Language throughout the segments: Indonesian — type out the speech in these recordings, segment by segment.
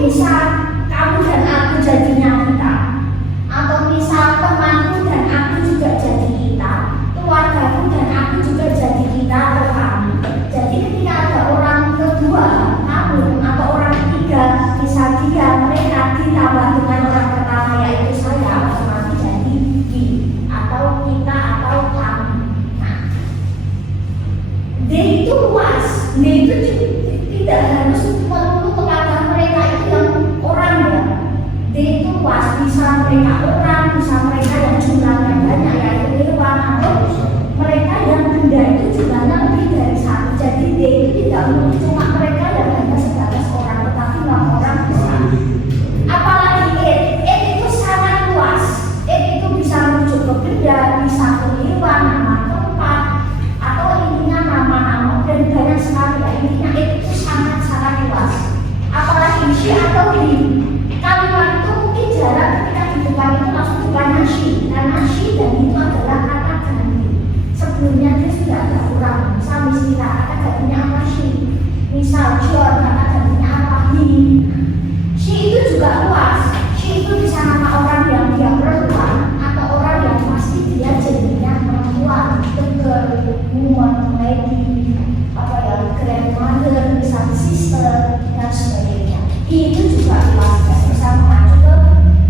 bisa kamu dan aku jadinya kita, atau misal temanku dan aku juga satu hewan, nama tempat, atau intinya nama-nama dan banyak sekali ya. Intinya itu sangat-sangat luas. Apalagi she atau he. Kalimat itu mungkin jarang ketika di depan itu langsung bukan she, karena she dan itu adalah kata ganti. Sebelumnya dia sudah ada kurang. Misal istilah kata gantinya apa she. Misal John kata gantinya apa he. She itu juga luas. She itu bisa nama orang yang dia perempuan atau orang yang pasti dia jadinya perempuan, girl, woman, lady, apa ya, grandmother, misal sister dan sebagainya. Itu juga luas, bisa mengacu ke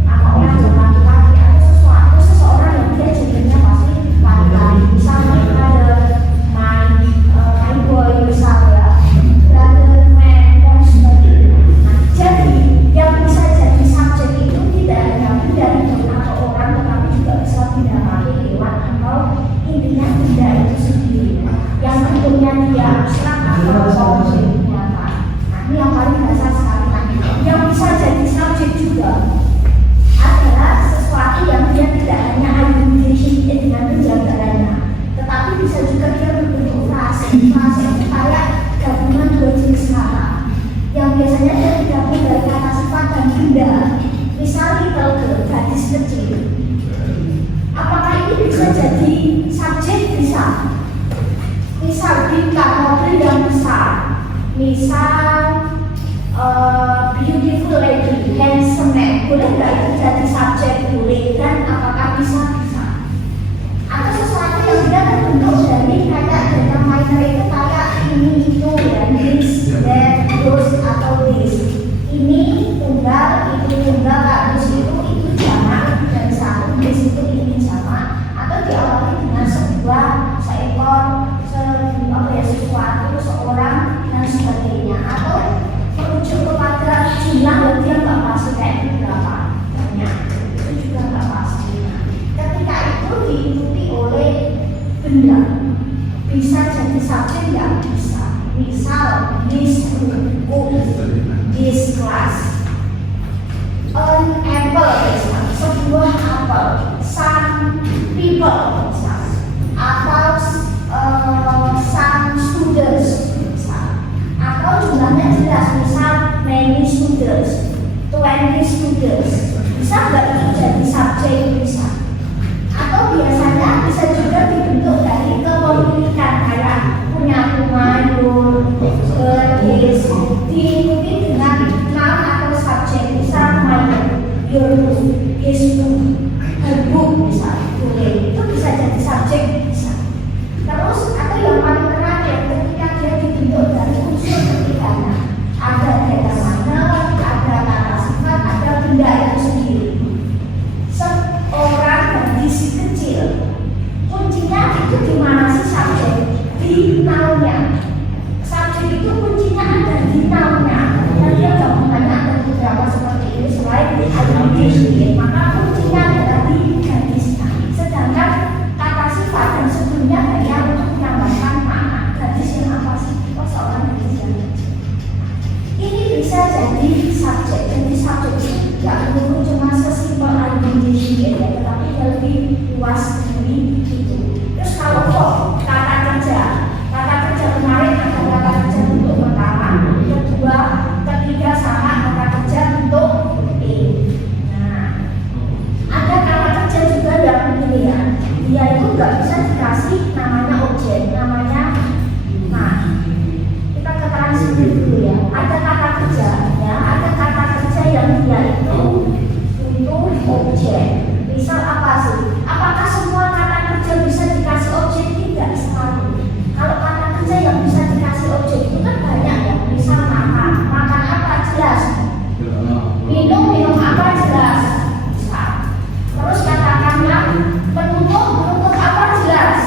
nama orang yang laki-laki atau seseorang yang dia jadinya pasti laki-laki. Misal my brother, my boy, misal ya, brother, man dan sebagainya. Nah, jadi yang bisa jadi subjek itu tidak hanya benda atau orang, tetapi juga bisa benda mati, hewan atau intinya benda itu sendiri yang bentuknya dia abstrak atau konkret nyata. Nah, ini yang paling dasar sekali. Nah, yang bisa jadi subjek juga adalah sesuatu yang dia tidak hanya identifikasi dengan penjabarannya, tetapi bisa juga dia berbentuk frase. Frase itu kayak gabungan dua jenis kata yang biasanya dia digabung dari kata sifat dan benda. Misal little girl, gadis kecil. Apakah ini bisa jadi subjek? Bisa. Misal bintang mobil yang besar. Misal beautiful lady, handsome man. Boleh nggak itu jadi subjek? Boleh. Dan apakah bisa? Bisa. Atau sesuatu yang dia terbentuk dari kayak data minor itu kayak ini itu ya, this, that, those atau this. Ini tunggal, itu tunggal, harus itu jamak dan satu, this itu ini jamak. Atau diawali dengan sebuah, seekor, sesuatu, seorang dan sebagainya. Atau merujuk kepada jumlah yang dia nggak pasti kayak berapa banyak, itu juga nggak pasti. Ketika itu diikuti oleh benda, bisa jadi subjek nggak? Bisa. Misal this book, this class, an apple, sebuah apel, some people, atau some students, atau jumlahnya jelas, misal many students, 20 students. Bisa nggak itu jadi subjek? Bisa. Atau biasanya bisa juga dibentuk dari kepemilikan, kayak punya rumah, your, his, diikuti dengan noun atau subjek. Misal my, your book, his book, her book, misal. Boleh. Itu bisa jadi subjek. Bisa. Terus atau yang paling terakhir ketika dia dibentuk dari unsur ketiganya, ada data mana, ada kata sifat, ada benda itu sendiri. Seorang gadis kecil, kuncinya itu di mana sih subjek? Di nounnya. Subjek itu kuncinya ada di nounnya. Dan dia gabungannya ada beberapa seperti ini selain identity, maka kuncinya ada di gadisnya. Sedangkan kata sifat dan sebelumnya hanya untuk menambahkan makna. Gadis yang apa sih? Oh, seorang gadis yang kecil. Ini bisa jadi subjek. Jadi subjek itu tidak perlu cuma sesimpel identity ya, tetapi lebih luas dari itu. Terus kalau kok kata kerja kemarin ada kata kerja bentuk pertama, kedua, ketiga sama kata kerja bentuk E. Nah, ada kata kerja juga yang pilihan. Dia itu nggak bisa dikasih namanya objek, namanya. Nah, kita ke transitif dulu ya. Ada kata kerja, ya, ada kata kerja yang dia itu untuk objek. Misal apa sih? Apakah semua kata kerja bisa dikasih objek? Tidak selalu. Kalau kata kerja yang bisa dikasih objek itu kan banyak ya. Misal makan apa jelas. Minum apa jelas. Bisa. Terus katakanlah menutup apa jelas.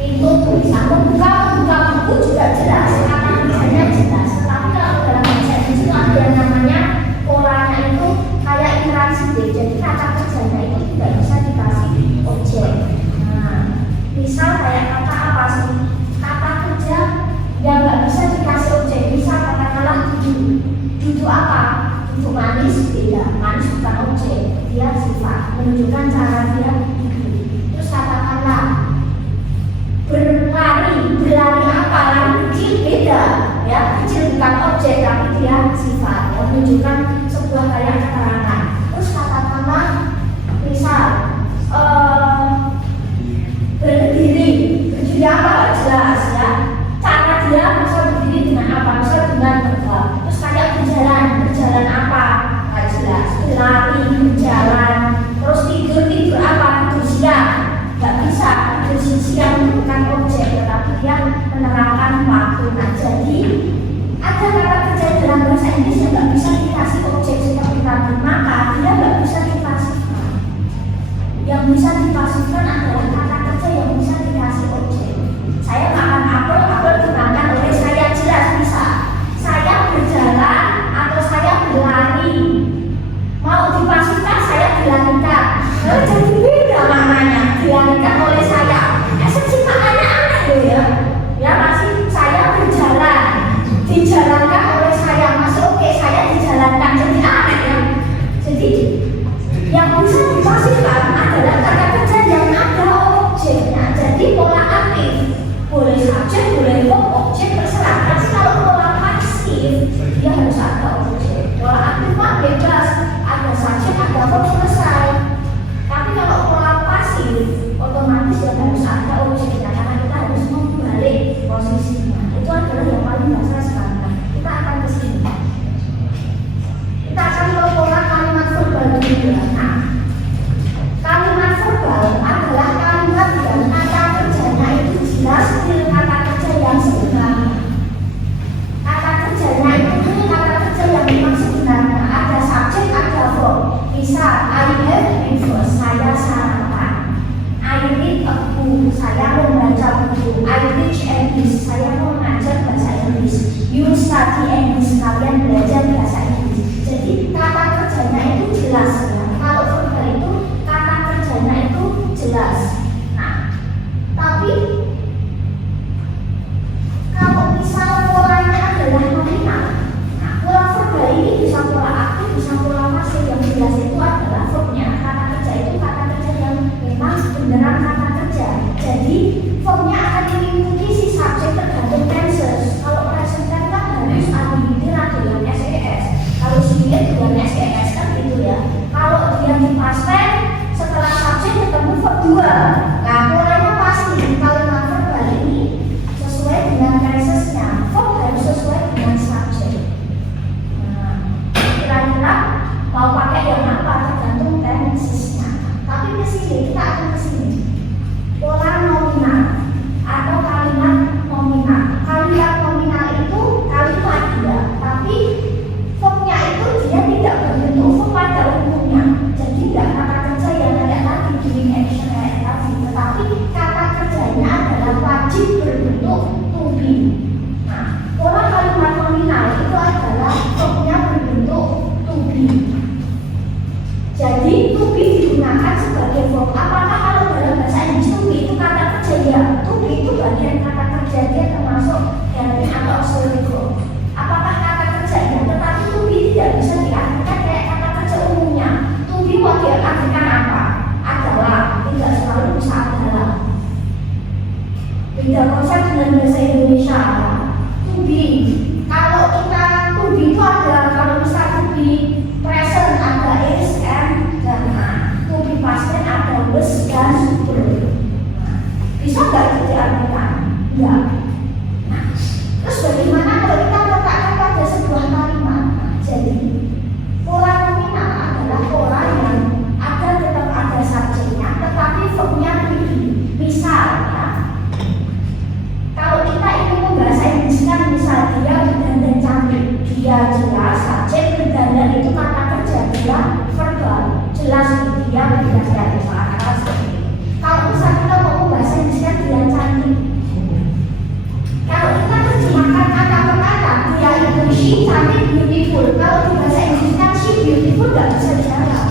Pintu bisa membuka buku juga jelas. Kata kerjanya jelas. Tapi kalau dalam bahasa Inggris itu ada yang namanya polanya itu kayak intransitif. Jadi kata kerjanya itu tidak bisa dikasih objek. Nah, misal kayak kata apa sih? Kata kerja yang nggak bisa dikasih objek. Misal katakanlah duduk apa? Duduk manis, beda. Manis bukan objek, dia sifat menunjukkan cara dia hidup. Terus katakan buku, saya membaca buku. I teach English, saya mengajar bahasa Inggris. You study English, kalian belajar bahasa Inggris. Jadi kata kerjanya itu jelas ya. Kalau verbal itu kata kerjanya itu jelas. Nah, tapi kalau misal polanya adalah nominal, nah pola verbal ini bisa pola aktif, bisa pola pasif. Yang jelas itu adalah verbnya. Kata kerja itu kata kerja yang memang beneran kata kerja. Jadi verbnya akan mengikuti si subjek tergantung tenses. Kalau present kan harus aditif dengan SES. Kalau subjek dengan SES kan gitu ya. Kalau dia di past tense setelah subjek ketemu verb 2. Nah polanya pasti kalimat verbal ini sesuai dengan tensesnya. Verb harus sesuai dengan subjek. Nah, kira-kira mau pakai yang apa tergantung tensesnya. Tapi kesini kita akan kesini. Pola nominal atau kalimat nominal. Kalimat nominal itu kalimat ya, tapi verbnya itu dia tidak berbentuk verb pada umumnya. Jadi tidak kata kerja yang kayak tadi doing action kayak tadi, tetapi kata kerjanya adalah wajib berbentuk to be. Nah, pola kalimat nominal itu adalah verbnya berbentuk to be. Jadi to be digunakan sebagai verb. Apakah kalau dalam bahasa Inggris to be itu kata kerja ya? To be itu bagian kata kerja, dia termasuk helping atau auxiliary verb. Apakah kata kerja ya? Tetapi to be tidak bisa diartikan kayak kata kerja umumnya. To be mau diartikan apa? Adalah, tidak selalu bisa adalah. Beda konsep dengan bahasa Indonesia. To be, kalau kita to be itu adalah kalau bisa to be present ada is and dan to be past tense ada was dan were. Bisa nggak itu diartikan? Ya. Nah, terus bagaimana kalau kita letakkan pada sebuah kalimat? Jadi pola nominal adalah pola yang ada tetap ada subjeknya, tetapi verbnya be. Misalnya, kalau kita ingin membahasa Inggriskan, misal dia berdandan cantik, dia jelas subjek berdandan itu kata kerja, dia verbal jelas dia berdandan misalkan seperti itu. Kalau misal kita mau membahasa Inggriskan dia cantik, kalau kita terjemahkan kata per kata dia itu she cantik beautiful. Kalau di bahasa Inggriskan she beautiful nggak bisa jalan.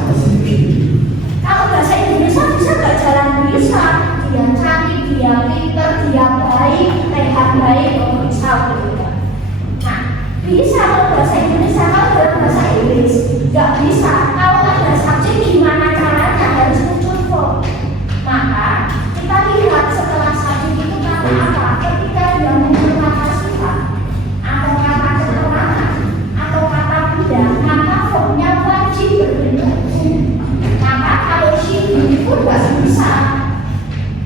Kalau bahasa Indonesia bisa nggak jalan? Bisa. Dia cantik, dia pintar, dia baik, sehat baik, bisa gitu. Nah, bisa kalau bahasa Indonesia, kalau dalam bahasa Inggris nggak bisa. Kalau ada subjek gimana caranya harus muncul verb. Maka kita lihat setelah subjek itu kata apa. Ketika dia muncul kata sifat atau kata keterangan atau kata benda, maka verbnya wajib berbentuk to. Maka kalau she beautiful nggak bisa.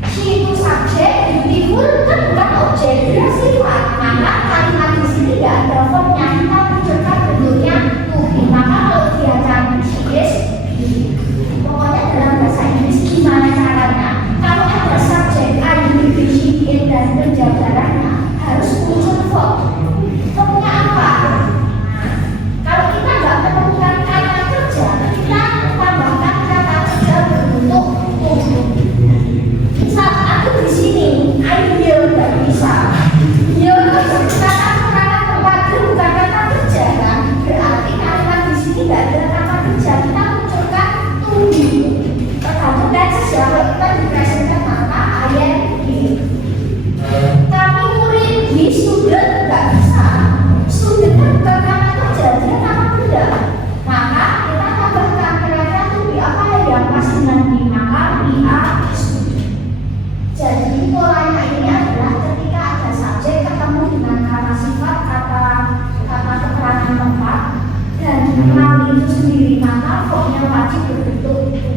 She itu subjek, beautiful kan bukan objek, dia sifat. Maka kalimat di sini tidak ada verbnya, kita munculkan bentuknya to be. Maka kalau dia cantik, she is beautiful. Pokoknya dalam bahasa Inggris gimana caranya? Kalau ada subjek I, you, he, she, it dan penjabarannya harus muncul verb. Verbnya apa? Kalau kita nggak menemukan kata kerja, kita tambahkan kata kerja berbentuk to. Misal aku di sini, I will nggak bisa. Will itu kata tempat itu bukan kata kerja kan? Berarti kalimat di sini nggak ada kata kerja. Kita munculkan to be. Tergantung tenses ya. Kalau kita dipresentkan maka I am here. Kami murid di student nggak bisa. Student kan bukan kata kerja, dia kata benda. Maka kita tambahkan kira-kira to be apa yang pas dengan be. Maka we are student. Jadi polanya ini adalah ketika ada subjek ketemu dengan kata sifat, kata keterangan tempat dan noun itu sendiri, maka verbnya wajib berbentuk to.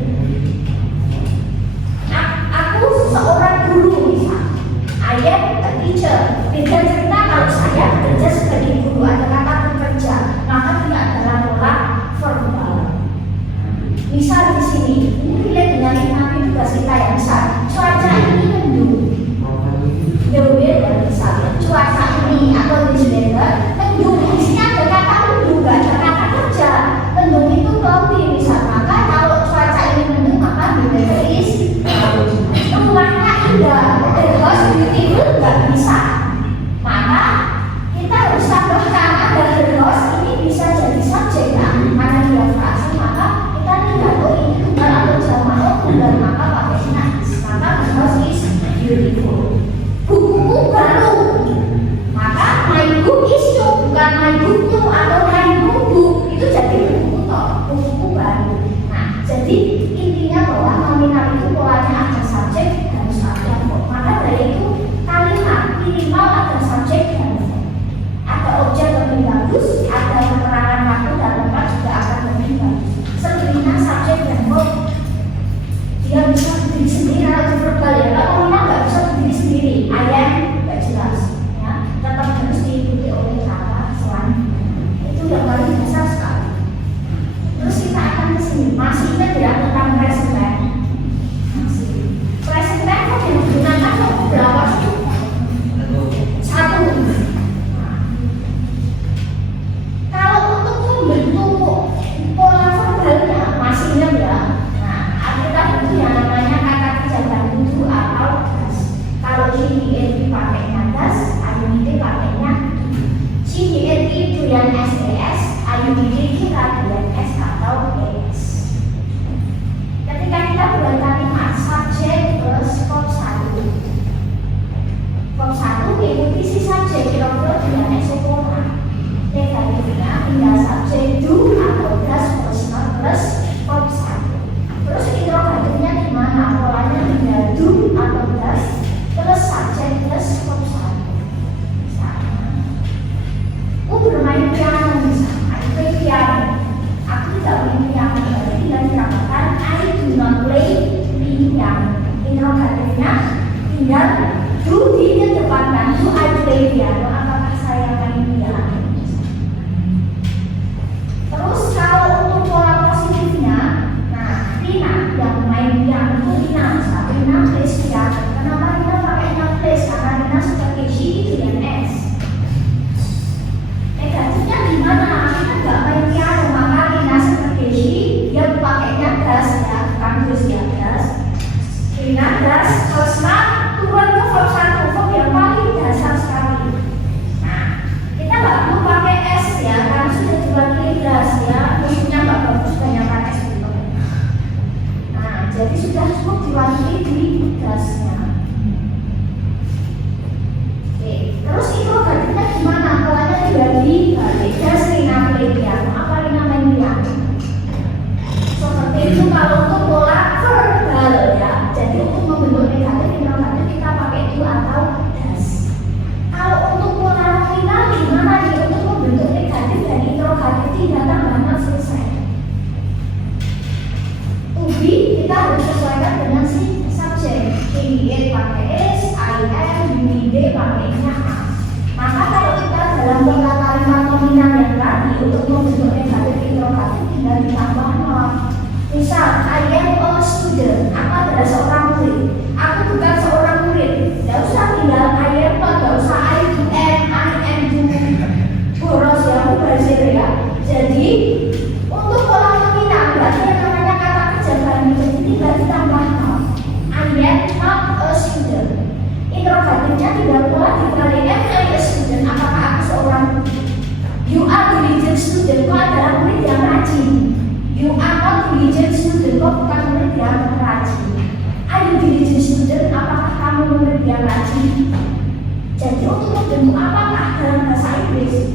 Aku seorang guru misal, I am a teacher. Beda cerita kalau saya bekerja sebagai guru, ada kata bekerja, maka dia adalah pola verbal. Misal di sini, ini relate dengan nanti tugas kita yang misal cuaca ini mendung. The weather misalnya cuaca ini atau this weather mendung. Di sini ada kata mendung, nggak ada kata kerja. Mendung itu cloudy misal. Maka kalau cuaca beautiful nggak bisa. Maka kita harus tambahkan ada the host ini bisa jadi subjek ya. Karena dia frase maka kita lihat oh ini tunggal atau jamak oh tunggal maka pakainya is. Maka the host is beautiful. Bukuku baru. Maka my book is new bukan my book new atau my book itu jadi buku toh bukuku baru. Nah jadi intinya bahwa nominal itu polanya ada subjek harus ada verb. Maka dari itu kalimat minimal ada subjek dan verb. Ada objek lebih bagus, ada keterangan waktu dan tempat juga akan lebih bagus. Selebihnya subjek dan verb dia bisa berdiri sendiri atau verbal ya. Kalau nominal nggak bisa berdiri sendiri, ayat nggak jelas ya. Tetap harus diikuti oleh kata selanjutnya. Itu yang paling dasar sekali. Terus kita akan ke sini masih ingat ya tentang present tense. Present tense yang digunakan untuk berapa sih? Satu. Kalau untuk membentuk pola verbalnya masih ingat ya. Nah, kita butuh yang namanya kata kerja bantu atau das. Kalau CDNP pakainya das, IUD pakainya CDNP dengan SDS, IUD kita dengan S atau ES. Ketika kita buat kalimat subjek plus verb 1, verb 1 mengikuti si subjek kira-kira dengan esopona. Negatifnya tinggal subjek do atau das personal plus verb 1. Terus interrogatifnya gimana? Polanya tinggal do atau das plus subjek plus verb 1. Bermain piano misalnya, I play piano. Aku tidak main piano, berarti tinggal dikatakan I do not play piano. Interrogatifnya tinggal do didepankan do I play piano. Apakah saya main piano? Terus kalau untuk pola positifnya, nah Rina yang main piano itu Rina, Rina plays piano. Kenapa Rina pakainya plays? Karena Rina seperti she itu yang S. Negatifnya gimana? Kita nggak main piano, maka Rina seperti she, dia pakainya das ya, bukan terus ya das. Rina das, karena turun ke verb 1, verb yang paling dasar sekali. Nah, kita nggak perlu pakai S ya, karena sudah diwakili das ya, musuhnya nggak bagus banyak S gitu. Nah, jadi sudah cukup diwakili di dasnya. Oke, terus interrogatifnya gimana? Polanya dibagi balik. Das Rina play piano. Apa Rina main piano? Seperti itu kalau untuk pola verbal ya. Jadi untuk membentuk negatif interrogatif kita pakai do atau das. Kalau untuk pola nominal gimana nih? Untuk membentuk negatif dan interrogatif tinggal tambahkan selesai. To be kita harus sesuaikan dengan si subjek. IDE pakai S, IM, UID pakainya A. Maka kalau kita dalam pola kalimat nominal yang tadi untuk membentuk negatif interrogatif tinggal ditambah not. Misal, I am a student. Aku adalah seorang murid. Aku bukan seorang murid. Tidak usah tinggal I am not, tidak usah I do am do. Boros ya, aku belajar ya. Jadi untuk pola nominal berarti yang namanya kata kerja banding. Jadi tinggal ditambah not. I am not a student. Interrogatifnya tidak pula dikali am I a student. Apakah aku seorang murid? You are diligent student. Kau adalah murid yang rajin. You are not diligent student. Kau bukan murid yang rajin. Are you diligent student? Apakah kamu murid yang rajin? Jadi untuk membentuk apakah dalam bahasa Inggris